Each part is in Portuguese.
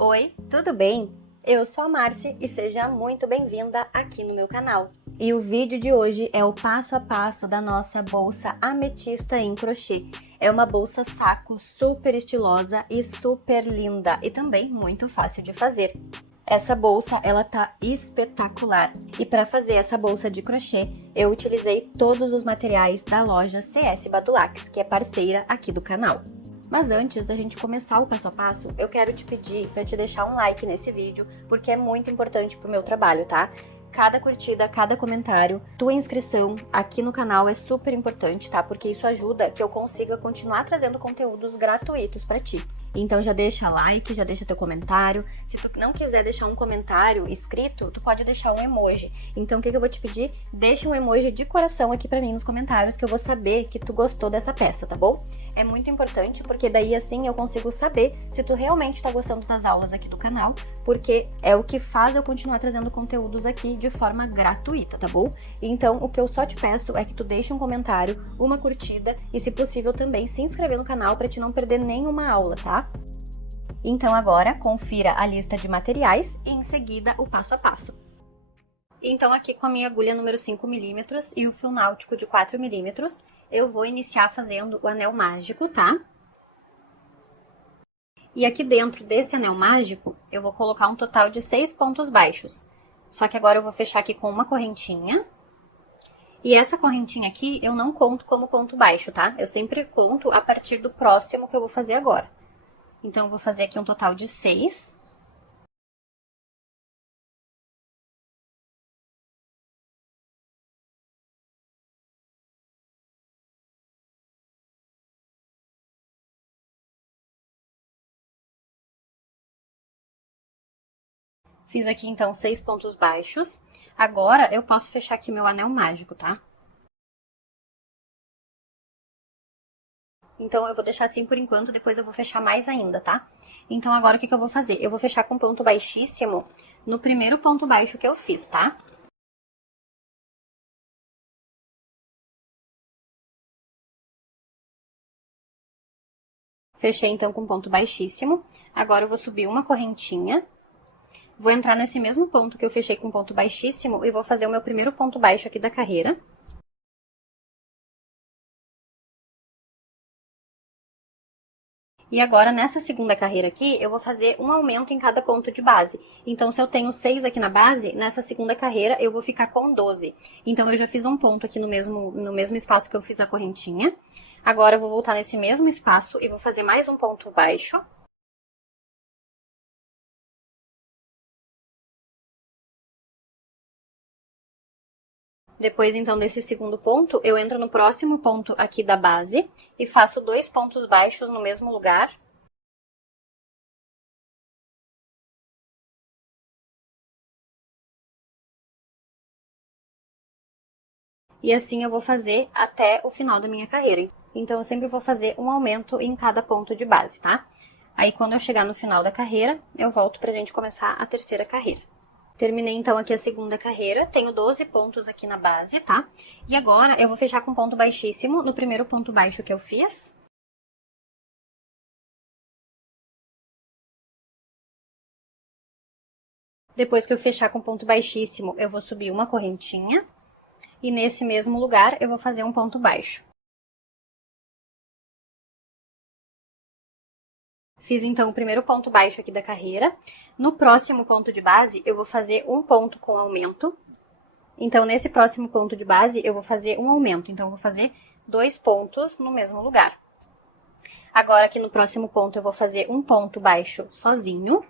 Oi, tudo bem? Eu sou a Márcia e seja muito bem-vinda aqui no meu canal. E o vídeo de hoje é o passo a passo da nossa bolsa ametista em crochê. É uma bolsa saco super estilosa e super linda e também muito fácil de fazer. Essa bolsa, ela tá espetacular. E para fazer essa bolsa de crochê, eu utilizei todos os materiais da loja CS Badulax, que é parceira aqui do canal. Mas antes da gente começar o passo a passo, eu quero te pedir para te deixar um like nesse vídeo, porque é muito importante pro meu trabalho, tá? Cada curtida, cada comentário, tua inscrição aqui no canal é super importante, tá? Porque isso ajuda que eu consiga continuar trazendo conteúdos gratuitos para ti. Então já deixa like, já deixa teu comentário. Se tu não quiser deixar um comentário escrito, tu pode deixar um emoji. Então o que eu vou te pedir? Deixa um emoji de coração aqui para mim nos comentários, que eu vou saber que tu gostou dessa peça, tá bom? É muito importante, porque daí assim eu consigo saber se tu realmente tá gostando das aulas aqui do canal, porque é o que faz eu continuar trazendo conteúdos aqui de forma gratuita, tá bom? Então, o que eu só te peço é que tu deixe um comentário, uma curtida e, se possível, também se inscrever no canal para te não perder nenhuma aula, tá? Então, agora, confira a lista de materiais e, em seguida, o passo a passo. Então, aqui com a minha agulha número 5mm e o fio náutico de 4mm, eu vou iniciar fazendo o anel mágico, tá? E aqui dentro desse anel mágico, eu vou colocar um total de 6 pontos baixos. Só que agora eu vou fechar aqui com uma correntinha. E essa correntinha aqui eu não conto como ponto baixo, tá? Eu sempre conto a partir do próximo que eu vou fazer agora. Então, eu vou fazer aqui um total de 6. Fiz aqui, então, 6 pontos baixos. Agora, eu posso fechar aqui meu anel mágico, tá? Então, eu vou deixar assim por enquanto, depois eu vou fechar mais ainda, tá? Então, agora, o que eu vou fazer? Eu vou fechar com ponto baixíssimo no primeiro ponto baixo que eu fiz, tá? Fechei, então, com ponto baixíssimo. Agora, eu vou subir uma correntinha. Vou entrar nesse mesmo ponto que eu fechei com ponto baixíssimo e vou fazer o meu primeiro ponto baixo aqui da carreira. E agora, nessa segunda carreira aqui, eu vou fazer um aumento em cada ponto de base. Então, se eu tenho 6 aqui na base, nessa segunda carreira eu vou ficar com 12. Então, eu já fiz um ponto aqui no mesmo espaço que eu fiz a correntinha. Agora, eu vou voltar nesse mesmo espaço e vou fazer mais um ponto baixo. Depois, então, desse segundo ponto, eu entro no próximo ponto aqui da base e faço 2 pontos baixos no mesmo lugar. E assim eu vou fazer até o final da minha carreira. Então, eu sempre vou fazer um aumento em cada ponto de base, tá? Aí, quando eu chegar no final da carreira, eu volto pra gente começar a terceira carreira. Terminei, então, aqui a segunda carreira, tenho 12 pontos aqui na base, tá? E agora, eu vou fechar com ponto baixíssimo no primeiro ponto baixo que eu fiz. Depois que eu fechar com ponto baixíssimo, eu vou subir uma correntinha. E nesse mesmo lugar, eu vou fazer um ponto baixo. Fiz, então, o primeiro ponto baixo aqui da carreira. No próximo ponto de base, eu vou fazer um ponto com aumento. Então, nesse próximo ponto de base, eu vou fazer um aumento. Então, eu vou fazer 2 pontos no mesmo lugar. Agora, aqui no próximo ponto, eu vou fazer um ponto baixo sozinho.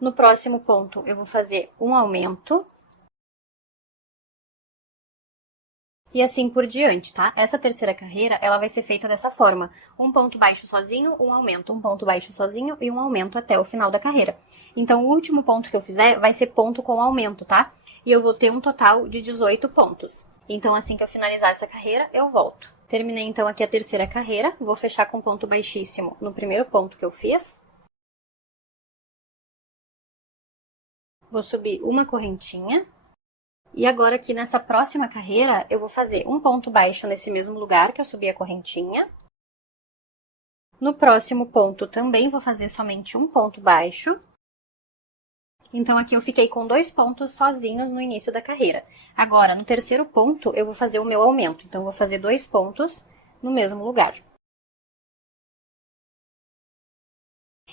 No próximo ponto, eu vou fazer um aumento. E assim por diante, tá? Essa terceira carreira, ela vai ser feita dessa forma. Um ponto baixo sozinho, um aumento. Um ponto baixo sozinho e um aumento até o final da carreira. Então, o último ponto que eu fizer vai ser ponto com aumento, tá? E eu vou ter um total de 18 pontos. Então, assim que eu finalizar essa carreira, eu volto. Terminei, então, aqui a terceira carreira. Vou fechar com ponto baixíssimo no primeiro ponto que eu fiz. Vou subir uma correntinha. E agora, aqui nessa próxima carreira, eu vou fazer um ponto baixo nesse mesmo lugar que eu subi a correntinha. No próximo ponto, também vou fazer somente um ponto baixo. Então, aqui eu fiquei com 2 pontos sozinhos no início da carreira. Agora, no terceiro ponto, eu vou fazer o meu aumento. Então, eu vou fazer 2 pontos no mesmo lugar.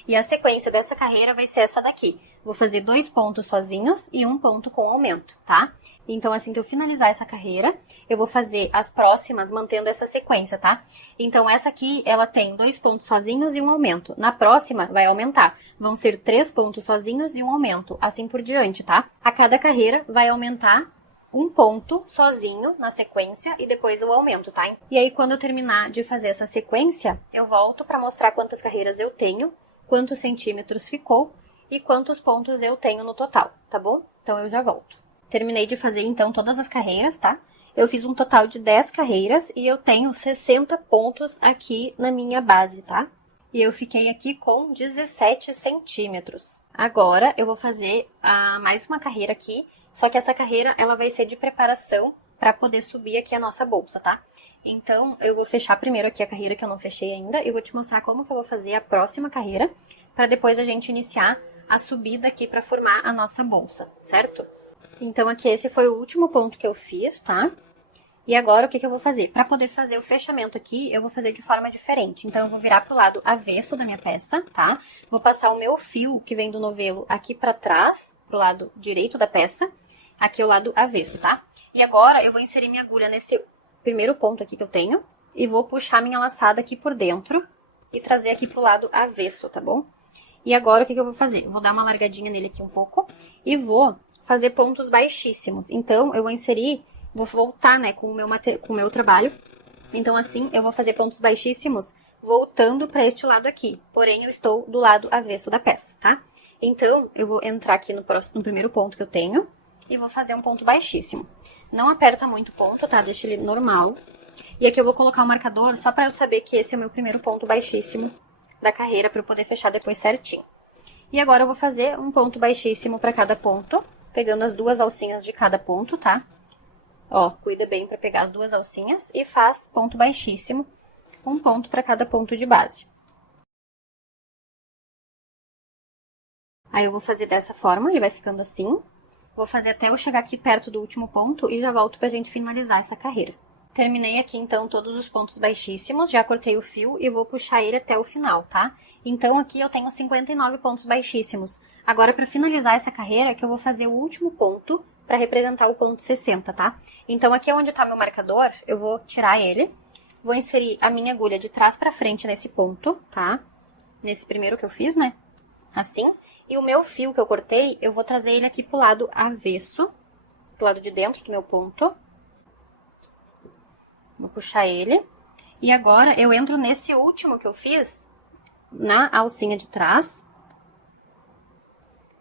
E a sequência dessa carreira vai ser essa daqui. Vou fazer 2 pontos sozinhos e 1 ponto com aumento, tá? Então, assim que eu finalizar essa carreira, eu vou fazer as próximas mantendo essa sequência, tá? Então, essa aqui, ela tem 2 pontos sozinhos e 1 aumento. Na próxima, vai aumentar. Vão ser 3 pontos sozinhos e 1 aumento, assim por diante, tá? A cada carreira vai aumentar 1 ponto sozinho na sequência e depois o aumento, tá? E aí, quando eu terminar de fazer essa sequência, eu volto pra mostrar quantas carreiras eu tenho, quantos centímetros ficou e quantos pontos eu tenho no total, tá bom? Então, eu já volto. Terminei de fazer, então, todas as carreiras, tá? Eu fiz um total de 10 carreiras e eu tenho 60 pontos aqui na minha base, tá? E eu fiquei aqui com 17 centímetros. Agora, eu vou fazer mais uma carreira aqui, só que essa carreira, ela vai ser de preparação para poder subir aqui a nossa bolsa, tá? Então, eu vou fechar primeiro aqui a carreira que eu não fechei ainda e vou te mostrar como que eu vou fazer a próxima carreira, para depois a gente iniciar a subida aqui para formar a nossa bolsa, certo? Então, aqui esse foi o último ponto que eu fiz, tá? E agora, o que eu vou fazer? Para poder fazer o fechamento aqui, eu vou fazer de forma diferente. Então, eu vou virar pro lado avesso da minha peça, tá? Vou passar o meu fio que vem do novelo aqui para trás, pro lado direito da peça. Aqui é o lado avesso, tá? E agora, eu vou inserir minha agulha nesse primeiro ponto aqui que eu tenho e vou puxar minha laçada aqui por dentro e trazer aqui pro lado avesso, tá bom? E agora, o que eu vou fazer? Eu vou dar uma largadinha nele aqui um pouco e vou fazer pontos baixíssimos. Então, eu vou inserir, vou voltar, né, com o meu trabalho. Então, assim, eu vou fazer pontos baixíssimos voltando para este lado aqui. Porém, eu estou do lado avesso da peça, tá? Então, eu vou entrar aqui no primeiro ponto que eu tenho e vou fazer um ponto baixíssimo. Não aperta muito o ponto, tá? Deixa ele normal. E aqui eu vou colocar o marcador só pra eu saber que esse é o meu primeiro ponto baixíssimo da carreira, pra eu poder fechar depois certinho. E agora eu vou fazer um ponto baixíssimo pra cada ponto, pegando as 2 alcinhas de cada ponto, tá? Ó, cuida bem pra pegar as 2 alcinhas e faz ponto baixíssimo, um ponto pra cada ponto de base. Aí eu vou fazer dessa forma, ele vai ficando assim. Vou fazer até eu chegar aqui perto do último ponto e já volto pra gente finalizar essa carreira. Terminei aqui, então, todos os pontos baixíssimos, já cortei o fio e vou puxar ele até o final, tá? Então, aqui eu tenho 59 pontos baixíssimos. Agora, pra finalizar essa carreira, que eu vou fazer o último ponto pra representar o ponto 60, tá? Então, aqui é onde tá meu marcador, eu vou tirar ele, vou inserir a minha agulha de trás pra frente nesse ponto, tá? Nesse primeiro que eu fiz, né? Assim. E o meu fio que eu cortei, eu vou trazer ele aqui pro lado avesso, pro lado de dentro do meu ponto. Vou puxar ele. E agora, eu entro nesse último que eu fiz, na alcinha de trás,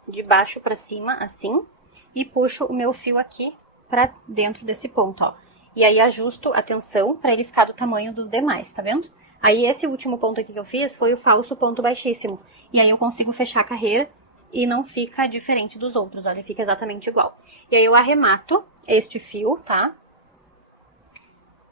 de baixo pra cima, assim, e puxo o meu fio aqui pra dentro desse ponto, ó. E aí, ajusto a tensão pra ele ficar do tamanho dos demais, tá vendo? Aí, esse último ponto aqui que eu fiz foi o falso ponto baixíssimo. E aí, eu consigo fechar a carreira e não fica diferente dos outros, olha, fica exatamente igual. E aí, eu arremato este fio, tá?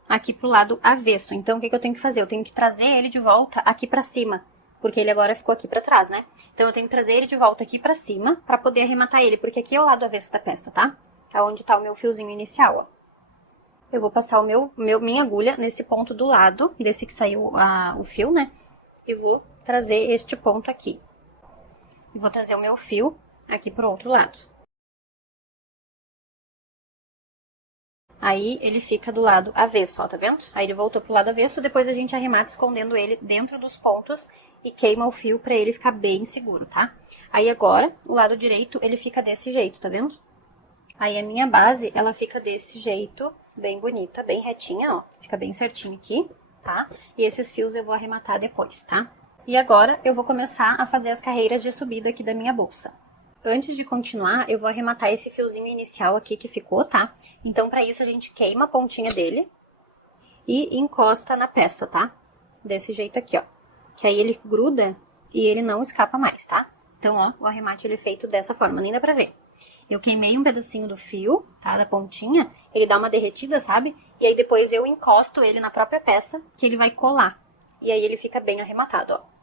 Aqui pro lado avesso. Então, o que eu tenho que fazer? Eu tenho que trazer ele de volta aqui pra cima, porque ele agora ficou aqui pra trás, né? Então, eu tenho que trazer ele de volta aqui pra cima pra poder arrematar ele, porque aqui é o lado avesso da peça, tá? Tá onde tá o meu fiozinho inicial, ó. Eu vou passar minha agulha nesse ponto do lado, desse que saiu o fio, né? E vou trazer este ponto aqui. E vou trazer o meu fio aqui pro outro lado. Aí, ele fica do lado avesso, ó, tá vendo? Aí, ele voltou pro lado avesso, depois a gente arremata escondendo ele dentro dos pontos e queima o fio pra ele ficar bem seguro, tá? Aí, agora, o lado direito, ele fica desse jeito, tá vendo? Aí, a minha base, ela fica desse jeito, bem bonita, bem retinha, ó. Fica bem certinho aqui, tá? E esses fios eu vou arrematar depois, tá? E agora, eu vou começar a fazer as carreiras de subida aqui da minha bolsa. Antes de continuar, eu vou arrematar esse fiozinho inicial aqui que ficou, tá? Então, pra isso, a gente queima a pontinha dele e encosta na peça, tá? Desse jeito aqui, ó. Que aí ele gruda e ele não escapa mais, tá? Então, ó, o arremate ele é feito dessa forma, nem dá pra ver. Eu queimei um pedacinho do fio, tá? Da pontinha, ele dá uma derretida, sabe? E aí depois eu encosto ele na própria peça, que ele vai colar. e aí ele fica bem arrematado, ó.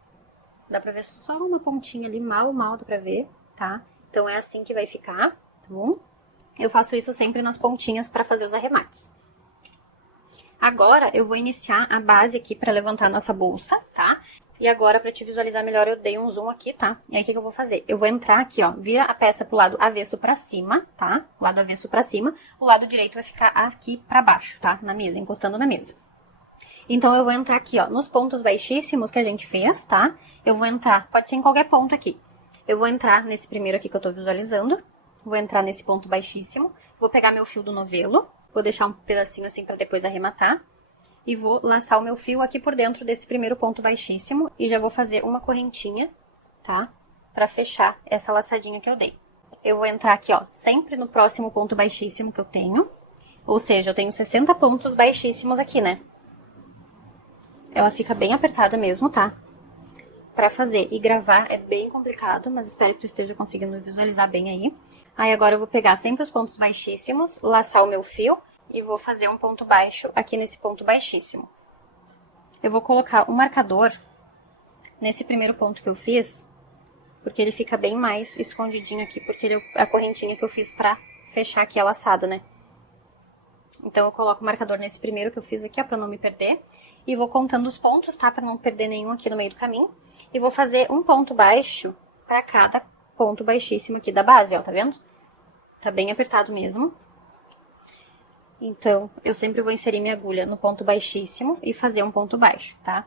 Dá pra ver só uma pontinha ali, mal dá pra ver, tá? Então é assim que vai ficar, tá bom? Eu faço isso sempre nas pontinhas pra fazer os arremates. Agora, eu vou iniciar a base aqui pra levantar a nossa bolsa, tá? E agora, pra te visualizar melhor, eu dei um zoom aqui, tá? E aí, o que eu vou fazer? Eu vou entrar aqui, ó, vira a peça pro lado avesso pra cima, tá? O lado avesso pra cima. O lado direito vai ficar aqui pra baixo, tá? Na mesa, encostando na mesa. Então, eu vou entrar aqui, ó, nos pontos baixíssimos que a gente fez, tá? Eu vou entrar, pode ser em qualquer ponto aqui. Eu vou entrar nesse primeiro aqui que eu tô visualizando. Vou entrar nesse ponto baixíssimo. Vou pegar meu fio do novelo. Vou deixar um pedacinho assim pra depois arrematar. E vou laçar o meu fio aqui por dentro desse primeiro ponto baixíssimo. E já vou fazer uma correntinha, tá? Pra fechar essa laçadinha que eu dei. Eu vou entrar aqui, ó, sempre no próximo ponto baixíssimo que eu tenho. Ou seja, eu tenho 60 pontos baixíssimos aqui, né? Ela fica bem apertada mesmo, tá? Pra fazer e gravar é bem complicado, mas espero que tu esteja conseguindo visualizar bem aí. Aí agora eu vou pegar sempre os pontos baixíssimos, laçar o meu fio e vou fazer um ponto baixo aqui nesse ponto baixíssimo. Eu vou colocar um marcador nesse primeiro ponto que eu fiz, porque ele fica bem mais escondidinho aqui, porque ele é a correntinha que eu fiz pra fechar aqui a laçada, né? Então eu coloco o marcador nesse primeiro que eu fiz aqui, ó, pra não me perder. E vou contando os pontos, tá? Pra não perder nenhum aqui no meio do caminho. E vou fazer um ponto baixo pra cada ponto baixíssimo aqui da base, ó, tá vendo? Tá bem apertado mesmo. Então, eu sempre vou inserir minha agulha no ponto baixíssimo e fazer um ponto baixo, tá?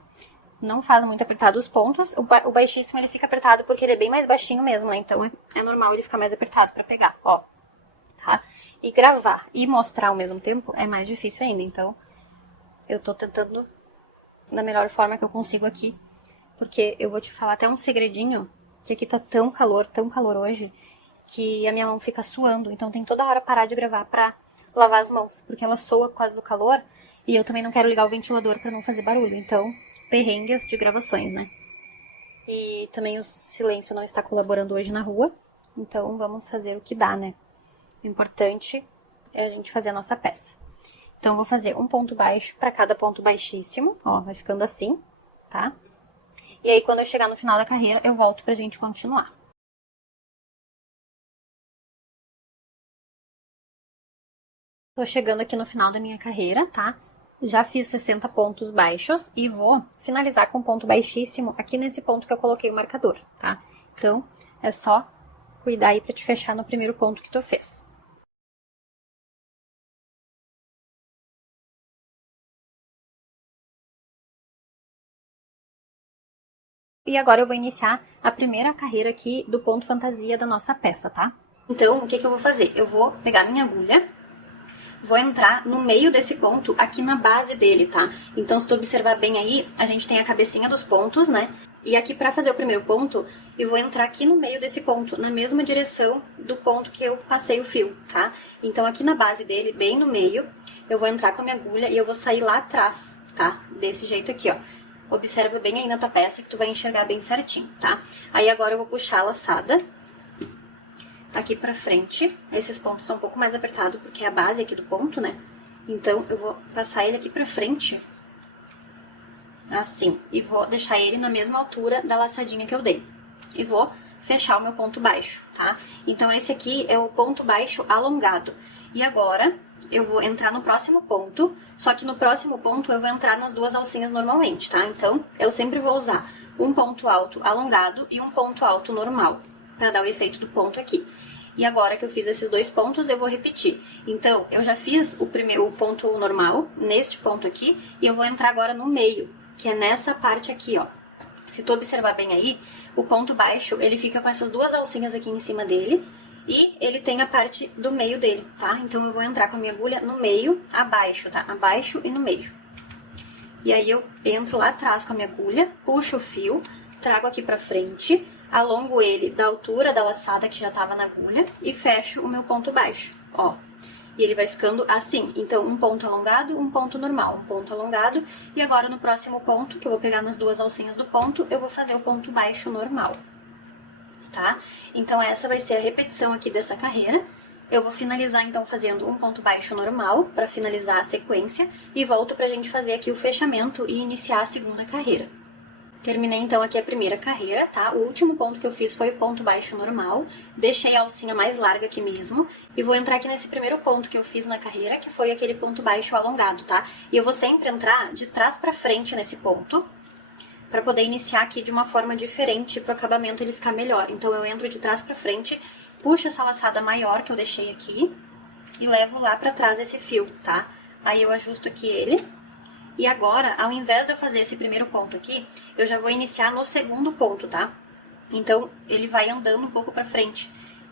Não faz muito apertado os pontos. O baixíssimo, ele fica apertado porque ele é bem mais baixinho mesmo, né? Então, é normal ele ficar mais apertado pra pegar, ó. Tá? E gravar e mostrar ao mesmo tempo é mais difícil ainda. Então, eu tô tentando da melhor forma que eu consigo aqui. Porque eu vou te falar até um segredinho, que aqui tá tão calor hoje, que a minha mão fica suando. Então, tem toda hora parar de gravar pra lavar as mãos, porque ela soa por causa do calor. E eu também não quero ligar o ventilador pra não fazer barulho. Então, perrengues de gravações, né? E também o silêncio não está colaborando hoje na rua. Então, vamos fazer o que dá, né? O importante é a gente fazer a nossa peça. Então, eu vou fazer um ponto baixo pra cada ponto baixíssimo. Ó, vai ficando assim, tá? E aí, quando eu chegar no final da carreira, eu volto pra gente continuar. Tô chegando aqui no final da minha carreira, tá? Já fiz 60 pontos baixos e vou finalizar com um ponto baixíssimo aqui nesse ponto que eu coloquei o marcador, tá? Então, é só cuidar aí pra te fechar no primeiro ponto que tu fez. E agora eu vou iniciar a primeira carreira aqui do ponto fantasia da nossa peça, tá? Então, o que eu vou fazer? Eu vou pegar minha agulha, vou entrar no meio desse ponto, aqui na base dele, tá? Então, se tu observar bem aí, a gente tem a cabecinha dos pontos, né? E aqui, pra fazer o primeiro ponto, eu vou entrar aqui no meio desse ponto, na mesma direção do ponto que eu passei o fio, tá? Então, aqui na base dele, bem no meio, eu vou entrar com a minha agulha e eu vou sair lá atrás, tá? Desse jeito aqui, ó. Observa bem aí na tua peça que tu vai enxergar bem certinho, tá? Aí agora eu vou puxar a laçada aqui pra frente. Esses pontos são um pouco mais apertados porque é a base aqui do ponto, né? Então eu vou passar ele aqui pra frente, assim. E vou deixar ele na mesma altura da laçadinha que eu dei. E vou fechar o meu ponto baixo, tá? Então esse aqui é o ponto baixo alongado. E agora eu vou entrar no próximo ponto, só que no próximo ponto eu vou entrar nas duas alcinhas normalmente, tá? Então, eu sempre vou usar um ponto alto alongado e um ponto alto normal, para dar o efeito do ponto aqui. E agora que eu fiz esses dois pontos, eu vou repetir. Então, eu já fiz o ponto normal, neste ponto aqui, e eu vou entrar agora no meio, que é nessa parte aqui, ó. Se tu observar bem aí, o ponto baixo, ele fica com essas duas alcinhas aqui em cima dele, e ele tem a parte do meio dele, tá? Então, eu vou entrar com a minha agulha no meio, abaixo, tá? Abaixo e no meio. E aí, eu entro lá atrás com a minha agulha, puxo o fio, trago aqui pra frente, alongo ele da altura da laçada que já tava na agulha e fecho o meu ponto baixo, ó. E ele vai ficando assim, então um ponto alongado, um ponto normal, um ponto alongado. E agora no próximo ponto, que eu vou pegar nas duas alcinhas do ponto, eu vou fazer o ponto baixo normal. Tá? Então essa vai ser a repetição aqui dessa carreira. Eu vou finalizar então fazendo um ponto baixo normal para finalizar a sequência e volto pra gente fazer aqui o fechamento e iniciar a segunda carreira. Terminei então aqui a primeira carreira, tá? O último ponto que eu fiz foi o ponto baixo normal, deixei a alcinha mais larga aqui mesmo e vou entrar aqui nesse primeiro ponto que eu fiz na carreira, que foi aquele ponto baixo alongado, tá? E eu vou sempre entrar de trás pra frente nesse ponto, para poder iniciar aqui de uma forma diferente, para o acabamento ele ficar melhor. Então eu entro de trás pra frente, puxo essa laçada maior que eu deixei aqui e levo lá pra trás esse fio, tá? Aí eu ajusto aqui ele. E agora, ao invés de eu fazer esse primeiro ponto aqui, eu já vou iniciar no segundo ponto, tá? Então, ele vai andando um pouco pra frente,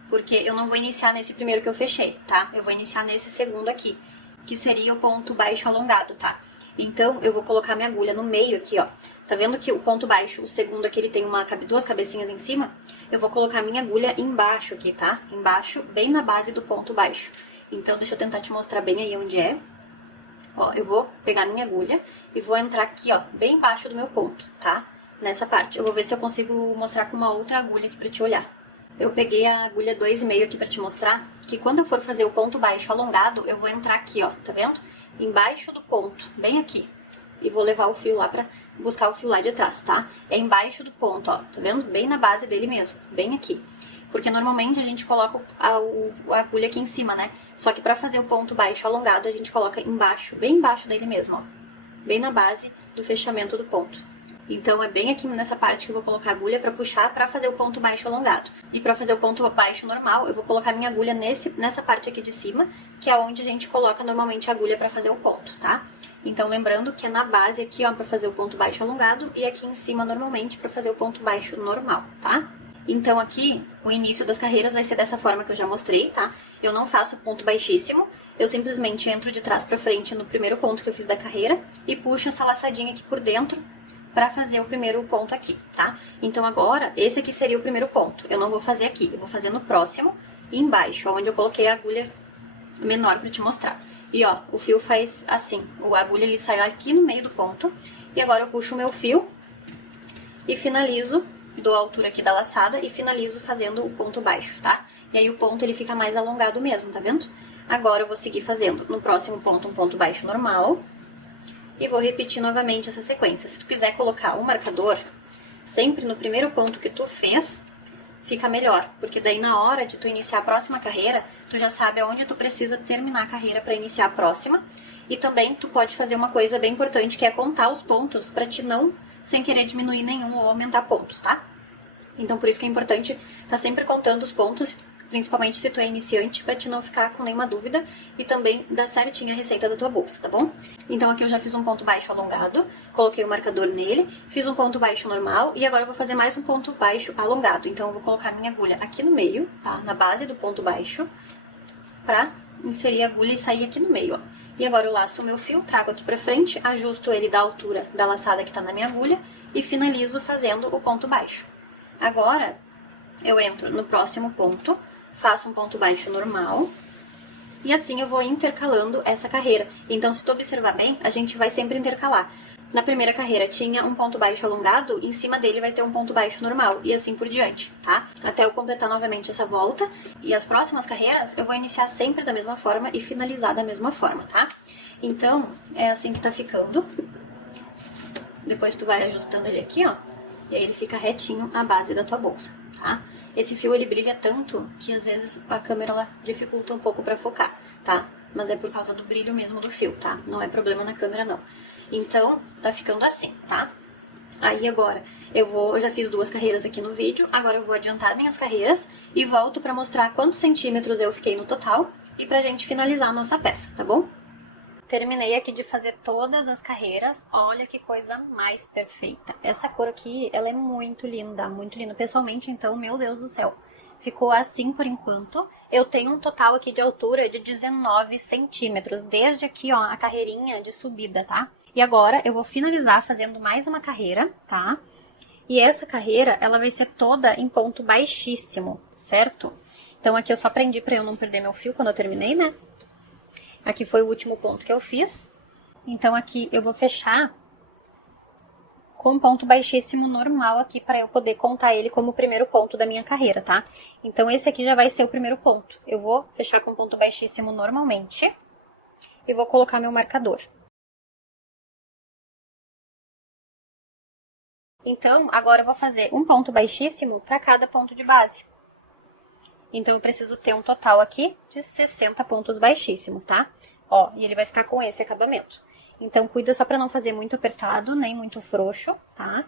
porque eu não vou iniciar nesse primeiro que eu fechei, tá? Eu vou iniciar nesse segundo aqui, que seria o ponto baixo alongado, tá? Então, eu vou colocar minha agulha no meio aqui, ó. Tá vendo que o ponto baixo, o segundo aqui, ele tem duas cabecinhas em cima? Eu vou colocar minha agulha embaixo aqui, tá? Embaixo, bem na base do ponto baixo. Então, deixa eu tentar te mostrar bem aí onde é. Ó, eu vou pegar minha agulha e vou entrar aqui, ó, bem embaixo do meu ponto, tá? Nessa parte. Eu vou ver se eu consigo mostrar com uma outra agulha aqui pra te olhar. Eu peguei a agulha 2,5 aqui pra te mostrar que quando eu for fazer o ponto baixo alongado, eu vou entrar aqui, ó, tá vendo? Embaixo do ponto, bem aqui. E vou levar o fio lá pra buscar o fio lá de trás, tá? É embaixo do ponto, ó, tá vendo? Bem na base dele mesmo, bem aqui. Porque normalmente a gente coloca a agulha aqui em cima, né? Só que pra fazer o ponto baixo alongado, a gente coloca embaixo, bem embaixo dele mesmo, ó. Bem na base do fechamento do ponto. Então é bem aqui nessa parte que eu vou colocar a agulha pra puxar pra fazer o ponto baixo alongado. E pra fazer o ponto baixo normal, eu vou colocar minha agulha nessa parte aqui de cima, que é onde a gente coloca normalmente a agulha pra fazer o ponto, tá? Então lembrando que é na base aqui, ó, pra fazer o ponto baixo alongado e aqui em cima normalmente pra fazer o ponto baixo normal, tá? Então aqui, o início das carreiras vai ser dessa forma que eu já mostrei, tá? Eu não faço ponto baixíssimo, eu simplesmente entro de trás pra frente no primeiro ponto que eu fiz da carreira e puxo essa laçadinha aqui por dentro pra fazer o primeiro ponto aqui, tá? Então agora, esse aqui seria o primeiro ponto. Eu não vou fazer aqui, eu vou fazer no próximo e embaixo, onde eu coloquei a agulha menor pra te mostrar. E ó, o fio faz assim, a agulha ele sai aqui no meio do ponto e agora eu puxo o meu fio e finalizo. Dou a altura aqui da laçada e finalizo fazendo o ponto baixo, tá? E aí o ponto ele fica mais alongado mesmo, tá vendo? Agora eu vou seguir fazendo no próximo ponto um ponto baixo normal e vou repetir novamente essa sequência. Se tu quiser colocar o marcador sempre no primeiro ponto que tu fez, fica melhor, porque daí na hora de tu iniciar a próxima carreira, tu já sabe aonde tu precisa terminar a carreira para iniciar a próxima. E também tu pode fazer uma coisa bem importante, que é contar os pontos para te não sem querer diminuir nenhum ou aumentar pontos, tá? Então, por isso que é importante tá sempre contando os pontos, principalmente se tu é iniciante, pra te não ficar com nenhuma dúvida e também dar certinho a receita da tua bolsa, tá bom? Então, aqui eu já fiz um ponto baixo alongado, coloquei o marcador nele, fiz um ponto baixo normal e agora eu vou fazer mais um ponto baixo alongado. Então, eu vou colocar minha agulha aqui no meio, tá? Na base do ponto baixo, pra inserir a agulha e sair aqui no meio, ó. E agora eu laço o meu fio, trago aqui pra frente, ajusto ele da altura da laçada que tá na minha agulha e finalizo fazendo o ponto baixo. Agora, eu entro no próximo ponto, faço um ponto baixo normal e assim eu vou intercalando essa carreira. Então, se tu observar bem, a gente vai sempre intercalar. Na primeira carreira tinha um ponto baixo alongado, e em cima dele vai ter um ponto baixo normal, e assim por diante, tá? Até eu completar novamente essa volta, e as próximas carreiras eu vou iniciar sempre da mesma forma e finalizar da mesma forma, tá? Então, é assim que tá ficando. Depois tu vai ajustando ele aqui, ó, e aí ele fica retinho à base da tua bolsa, tá? Esse fio, ele brilha tanto que às vezes a câmera, ela dificulta um pouco pra focar, tá? Mas é por causa do brilho mesmo do fio, tá? Não é problema na câmera, não. Então, tá ficando assim, tá? Aí agora, eu já fiz 2 carreiras aqui no vídeo, agora eu vou adiantar minhas carreiras e volto pra mostrar quantos centímetros eu fiquei no total e pra gente finalizar a nossa peça, tá bom? Terminei aqui de fazer todas as carreiras, olha que coisa mais perfeita. Essa cor aqui, ela é muito linda, muito linda. Pessoalmente, então, meu Deus do céu, ficou assim por enquanto. Eu tenho um total aqui de altura de 19 centímetros, desde aqui, ó, a carreirinha de subida, tá? E agora eu vou finalizar fazendo mais uma carreira, tá? E essa carreira, ela vai ser toda em ponto baixíssimo, certo? Então aqui eu só prendi pra eu não perder meu fio quando eu terminei, né? Aqui foi o último ponto que eu fiz. Então aqui eu vou fechar com um ponto baixíssimo normal aqui para eu poder contar ele como o primeiro ponto da minha carreira, tá? Então, esse aqui já vai ser o primeiro ponto. Eu vou fechar com ponto baixíssimo normalmente e vou colocar meu marcador. Então, agora eu vou fazer um ponto baixíssimo para cada ponto de base. Então, eu preciso ter um total aqui de 60 pontos baixíssimos, tá? Ó, e ele vai ficar com esse acabamento. Então, cuida só para não fazer muito apertado, nem muito frouxo, tá?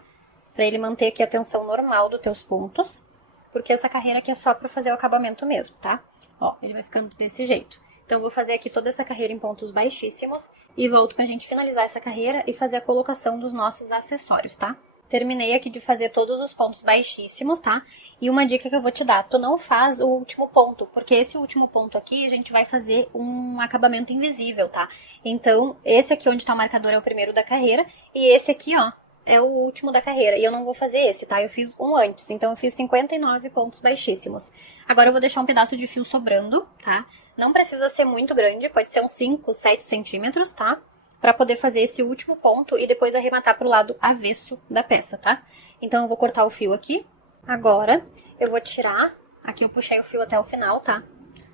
Para ele manter aqui a tensão normal dos teus pontos. Porque essa carreira aqui é só para fazer o acabamento mesmo, tá? Ó, ele vai ficando desse jeito. Então, eu vou fazer aqui toda essa carreira em pontos baixíssimos e volto pra gente finalizar essa carreira e fazer a colocação dos nossos acessórios, tá? Terminei aqui de fazer todos os pontos baixíssimos, tá? E uma dica que eu vou te dar, tu não faz o último ponto, porque esse último ponto aqui a gente vai fazer um acabamento invisível, tá? Então, esse aqui onde tá o marcador é o primeiro da carreira, e esse aqui, ó, é o último da carreira. E eu não vou fazer esse, tá? Eu fiz um antes, então eu fiz 59 pontos baixíssimos. Agora eu vou deixar um pedaço de fio sobrando, tá? Não precisa ser muito grande, pode ser uns 5, 7 centímetros, tá? Pra poder fazer esse último ponto e depois arrematar pro lado avesso da peça, tá? Então, eu vou cortar o fio aqui. Agora, eu vou tirar... Aqui eu puxei o fio até o final, tá?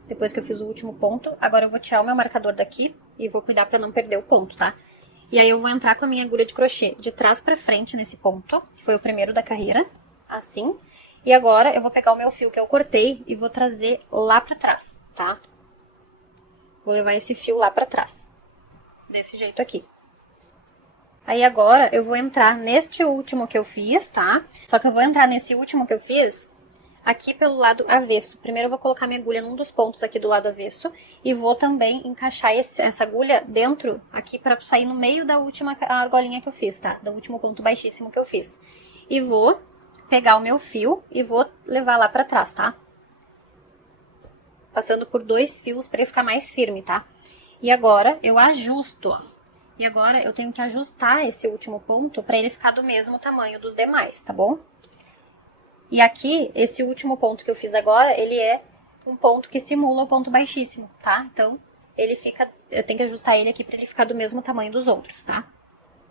Depois que eu fiz o último ponto. Agora, eu vou tirar o meu marcador daqui e vou cuidar pra não perder o ponto, tá? E aí, eu vou entrar com a minha agulha de crochê de trás pra frente nesse ponto, que foi o primeiro da carreira, assim. E agora, eu vou pegar o meu fio que eu cortei e vou trazer lá pra trás, tá? Vou levar esse fio lá pra trás. Desse jeito aqui. Aí agora eu vou entrar neste último que eu fiz, tá? Só que eu vou entrar nesse último que eu fiz aqui pelo lado avesso. Primeiro eu vou colocar minha agulha num dos pontos aqui do lado avesso e vou também encaixar essa agulha dentro aqui para sair no meio da última argolinha que eu fiz, tá? Do último ponto baixíssimo que eu fiz. E vou pegar o meu fio e vou levar lá pra trás, tá? Passando por 2 fios para ele ficar mais firme, tá? E agora, eu ajusto, ó. E agora, eu tenho que ajustar esse último ponto para ele ficar do mesmo tamanho dos demais, tá bom? E aqui, esse último ponto que eu fiz agora, ele é um ponto que simula o ponto baixíssimo, tá? Então, ele fica... Eu tenho que ajustar ele aqui para ele ficar do mesmo tamanho dos outros, tá?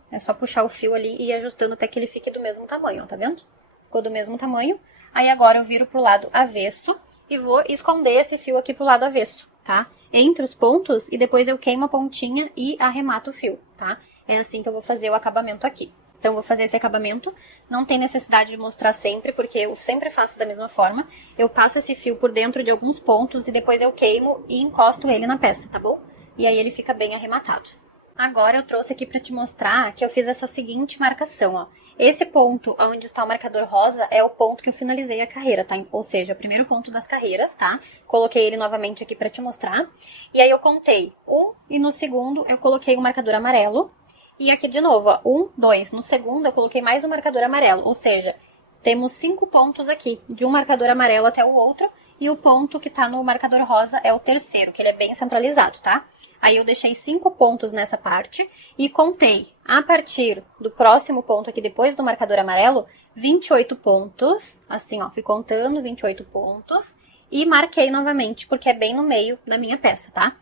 É só puxar o fio ali e ir ajustando até que ele fique do mesmo tamanho, ó, tá vendo? Ficou do mesmo tamanho. Aí, agora, eu viro pro lado avesso e vou esconder esse fio aqui pro lado avesso, tá? Entre os pontos e depois eu queimo a pontinha e arremato o fio, tá? É assim que eu vou fazer o acabamento aqui. Então, eu vou fazer esse acabamento, não tem necessidade de mostrar sempre, porque eu sempre faço da mesma forma. Eu passo esse fio por dentro de alguns pontos e depois eu queimo e encosto ele na peça, tá bom? E aí ele fica bem arrematado. Agora eu trouxe aqui pra te mostrar que eu fiz essa seguinte marcação, ó. Esse ponto onde está o marcador rosa é o ponto que eu finalizei a carreira, tá? Ou seja, o primeiro ponto das carreiras, tá? Coloquei ele novamente aqui pra te mostrar. E aí eu contei 1 e no segundo eu coloquei o marcador amarelo. E aqui de novo, ó, 1, 2. No segundo eu coloquei mais um marcador amarelo, ou seja, temos 5 pontos aqui, de um marcador amarelo até o outro. E o ponto que tá no marcador rosa é o terceiro, que ele é bem centralizado, tá? Aí eu deixei 5 pontos nessa parte e contei, a partir do próximo ponto aqui, depois do marcador amarelo, 28 pontos. Assim, ó, fui contando 28 pontos e marquei novamente, porque é bem no meio da minha peça, tá?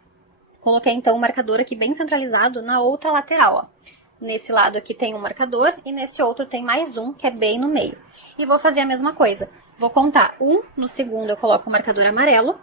Coloquei, então, o marcador aqui bem centralizado na outra lateral, ó. Nesse lado aqui tem um marcador e nesse outro tem mais um, que é bem no meio. E vou fazer a mesma coisa. Vou contar 1, no segundo eu coloco o marcador amarelo.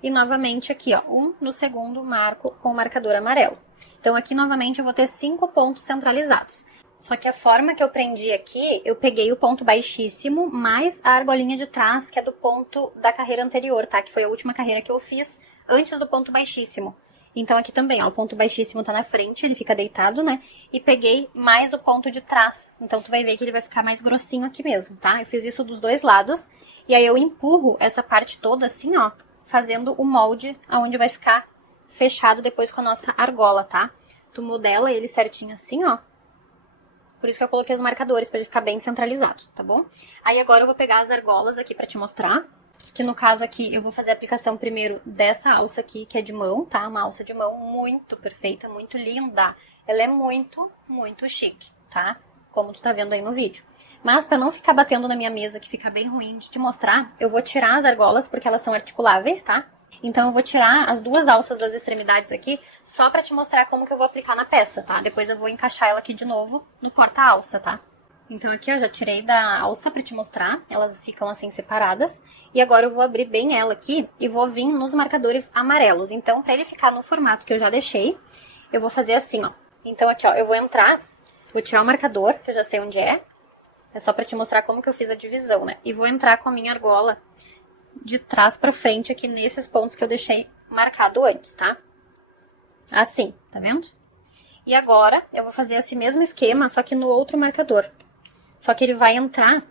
E novamente aqui, ó, 1 no segundo marco com o marcador amarelo. Então, aqui novamente eu vou ter 5 pontos centralizados. Só que a forma que eu prendi aqui, eu peguei o ponto baixíssimo, mais a argolinha de trás, que é do ponto da carreira anterior, tá? Que foi a última carreira que eu fiz antes do ponto baixíssimo. Então, aqui também, ó, o ponto baixíssimo tá na frente, ele fica deitado, né? E peguei mais o ponto de trás. Então, tu vai ver que ele vai ficar mais grossinho aqui mesmo, tá? Eu fiz isso dos dois lados. E aí, eu empurro essa parte toda assim, ó, fazendo o molde aonde vai ficar fechado depois com a nossa argola, tá? Tu modela ele certinho assim, ó. Por isso que eu coloquei os marcadores, pra ele ficar bem centralizado, tá bom? Aí agora eu vou pegar as argolas aqui pra te mostrar. Que no caso aqui eu vou fazer a aplicação primeiro dessa alça aqui, que é de mão, tá? Uma alça de mão muito perfeita, muito linda. Ela é muito, muito chique, tá? Como tu tá vendo aí no vídeo. Mas pra não ficar batendo na minha mesa, que fica bem ruim de te mostrar, eu vou tirar as argolas, porque elas são articuláveis, tá? Então eu vou tirar as duas alças das extremidades aqui, só pra te mostrar como que eu vou aplicar na peça, tá? Depois eu vou encaixar ela aqui de novo no porta-alça, tá? Então aqui eu já tirei da alça pra te mostrar, elas ficam assim separadas. E agora eu vou abrir bem ela aqui e vou vir nos marcadores amarelos. Então pra ele ficar no formato que eu já deixei, eu vou fazer assim, ó. Então aqui, ó, eu vou entrar, vou tirar o marcador, que eu já sei onde é. É só pra te mostrar como que eu fiz a divisão, né? E vou entrar com a minha argola de trás pra frente aqui nesses pontos que eu deixei marcado antes, tá? Assim, tá vendo? E agora eu vou fazer esse mesmo esquema, só que no outro marcador. Só que ele vai entrar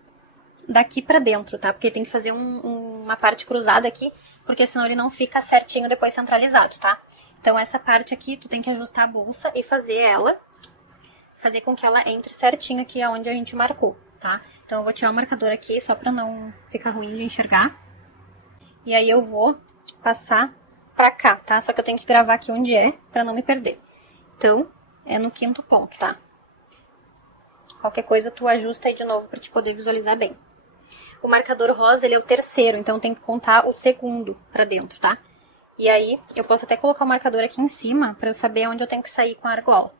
daqui pra dentro, tá? Porque tem que fazer uma parte cruzada aqui, porque senão ele não fica certinho depois centralizado, tá? Então essa parte aqui, tu tem que ajustar a bolsa e fazer com que ela entre certinho aqui aonde a gente marcou, tá? Então eu vou tirar o marcador aqui, só pra não ficar ruim de enxergar. E aí eu vou passar pra cá, tá? Só que eu tenho que gravar aqui onde é, pra não me perder. Então, é no quinto ponto, tá? Qualquer coisa tu ajusta aí de novo pra te poder visualizar bem. O marcador rosa, ele é o terceiro, então tem que contar o segundo pra dentro, tá? E aí, eu posso até colocar o marcador aqui em cima pra eu saber onde eu tenho que sair com a argola.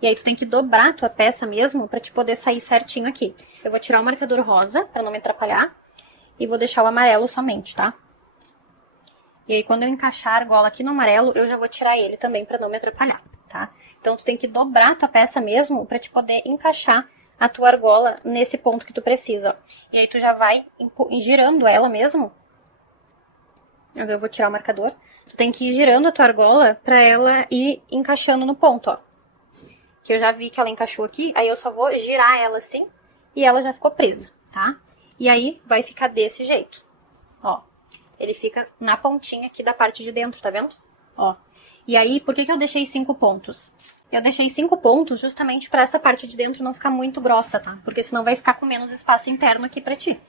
E aí tu tem que dobrar a tua peça mesmo pra te poder sair certinho aqui. Eu vou tirar o marcador rosa pra não me atrapalhar e vou deixar o amarelo somente, tá? E aí quando eu encaixar a argola aqui no amarelo, eu já vou tirar ele também pra não me atrapalhar, tá? Então tu tem que dobrar a tua peça mesmo pra te poder encaixar a tua argola nesse ponto que tu precisa, ó. E aí tu já vai girando ela mesmo. Agora eu vou tirar o marcador. Tu tem que ir girando a tua argola pra ela ir encaixando no ponto, ó. Que eu já vi que ela encaixou aqui, aí eu só vou girar ela assim e ela já ficou presa, tá? E aí vai ficar desse jeito, ó. Ele fica na pontinha aqui da parte de dentro, tá vendo? Ó. E aí, por que eu deixei 5 pontos? Eu deixei 5 pontos justamente pra essa parte de dentro não ficar muito grossa, tá? Porque senão vai ficar com menos espaço interno aqui pra ti.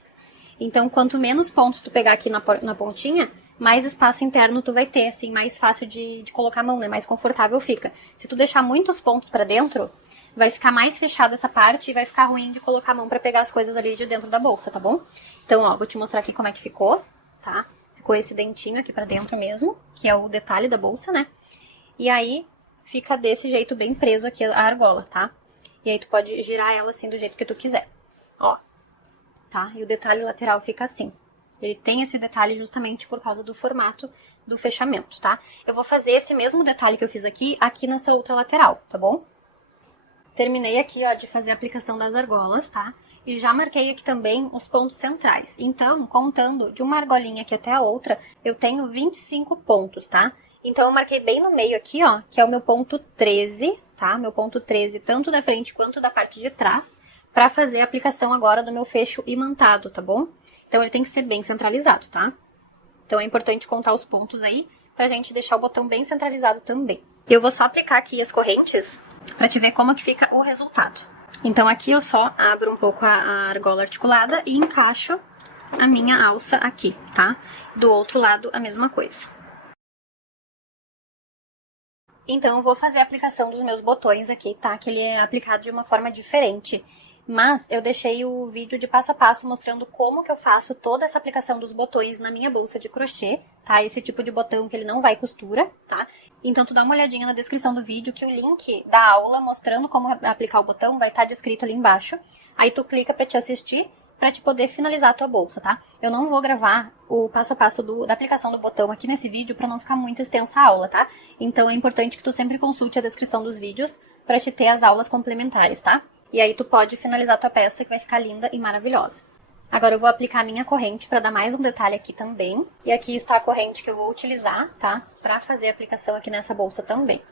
Então, quanto menos pontos tu pegar aqui na pontinha, mais espaço interno tu vai ter, assim, mais fácil de colocar a mão, né? Mais confortável fica. Se tu deixar muitos pontos pra dentro, vai ficar mais fechada essa parte e vai ficar ruim de colocar a mão pra pegar as coisas ali de dentro da bolsa, tá bom? Então, ó, vou te mostrar aqui como é que ficou, tá? Ficou esse dentinho aqui pra dentro mesmo, que é o detalhe da bolsa, né? E aí, fica desse jeito bem preso aqui a argola, tá? E aí tu pode girar ela assim do jeito que tu quiser, ó. Tá? E o detalhe lateral fica assim. Ele tem esse detalhe justamente por causa do formato do fechamento, tá? Eu vou fazer esse mesmo detalhe que eu fiz aqui nessa outra lateral, tá bom? Terminei aqui, ó, de fazer a aplicação das argolas, tá? E já marquei aqui também os pontos centrais. Então, contando de uma argolinha aqui até a outra, eu tenho 25 pontos, tá? Então, eu marquei bem no meio aqui, ó, que é o meu ponto 13, tá? Meu ponto 13, tanto da frente quanto da parte de trás, pra fazer a aplicação agora do meu fecho imantado, tá bom? Então, ele tem que ser bem centralizado, tá? Então, é importante contar os pontos aí, pra gente deixar o botão bem centralizado também. Eu vou só aplicar aqui as correntes, pra te ver como que fica o resultado. Então, aqui eu só abro um pouco a argola articulada e encaixo a minha alça aqui, tá? Do outro lado, a mesma coisa. Então, eu vou fazer a aplicação dos meus botões aqui, tá? Que ele é aplicado de uma forma diferente. Mas eu deixei o vídeo de passo a passo mostrando como que eu faço toda essa aplicação dos botões na minha bolsa de crochê, tá? Esse tipo de botão que ele não vai costura, tá? Então tu dá uma olhadinha na descrição do vídeo que o link da aula mostrando como aplicar o botão vai estar descrito ali embaixo. Aí tu clica pra te assistir, pra te poder finalizar a tua bolsa, tá? Eu não vou gravar o passo a passo da aplicação do botão aqui nesse vídeo pra não ficar muito extensa a aula, tá? Então é importante que tu sempre consulte a descrição dos vídeos pra te ter as aulas complementares, tá? E aí tu pode finalizar tua peça que vai ficar linda e maravilhosa. Agora eu vou aplicar a minha corrente para dar mais um detalhe aqui também. E aqui está a corrente que eu vou utilizar, tá? Pra fazer a aplicação aqui nessa bolsa também.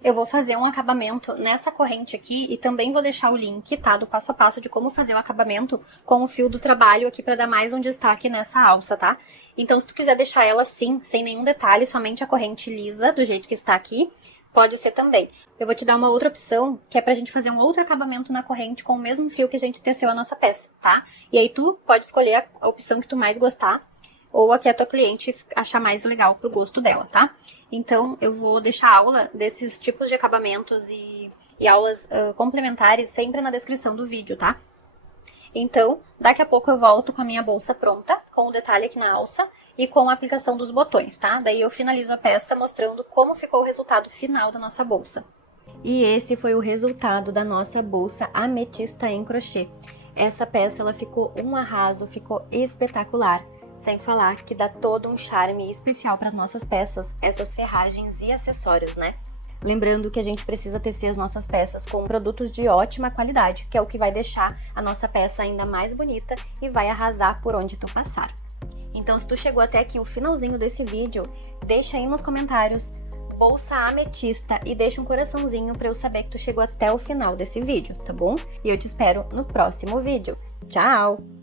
Eu vou fazer um acabamento nessa corrente aqui e também vou deixar o link, tá, do passo a passo de como fazer o acabamento com o fio do trabalho aqui pra dar mais um destaque nessa alça, tá? Então, se tu quiser deixar ela assim, sem nenhum detalhe, somente a corrente lisa, do jeito que está aqui, pode ser também. Eu vou te dar uma outra opção, que é pra gente fazer um outro acabamento na corrente com o mesmo fio que a gente teceu a nossa peça, tá? E aí tu pode escolher a opção que tu mais gostar, ou a que a tua cliente achar mais legal pro gosto dela, tá? Então, eu vou deixar aula desses tipos de acabamentos e aulas complementares sempre na descrição do vídeo, tá? Então, daqui a pouco eu volto com a minha bolsa pronta, com o detalhe aqui na alça e com a aplicação dos botões, tá? Daí eu finalizo a peça mostrando como ficou o resultado final da nossa bolsa. E esse foi o resultado da nossa bolsa ametista em crochê. Essa peça, ela ficou um arraso, ficou espetacular. Sem falar que dá todo um charme especial para nossas peças, essas ferragens e acessórios, né? Lembrando que a gente precisa tecer as nossas peças com produtos de ótima qualidade, que é o que vai deixar a nossa peça ainda mais bonita e vai arrasar por onde tu passar. Então, se tu chegou até aqui o finalzinho desse vídeo, deixa aí nos comentários bolsa ametista e deixa um coraçãozinho para eu saber que tu chegou até o final desse vídeo, tá bom? E eu te espero no próximo vídeo. Tchau!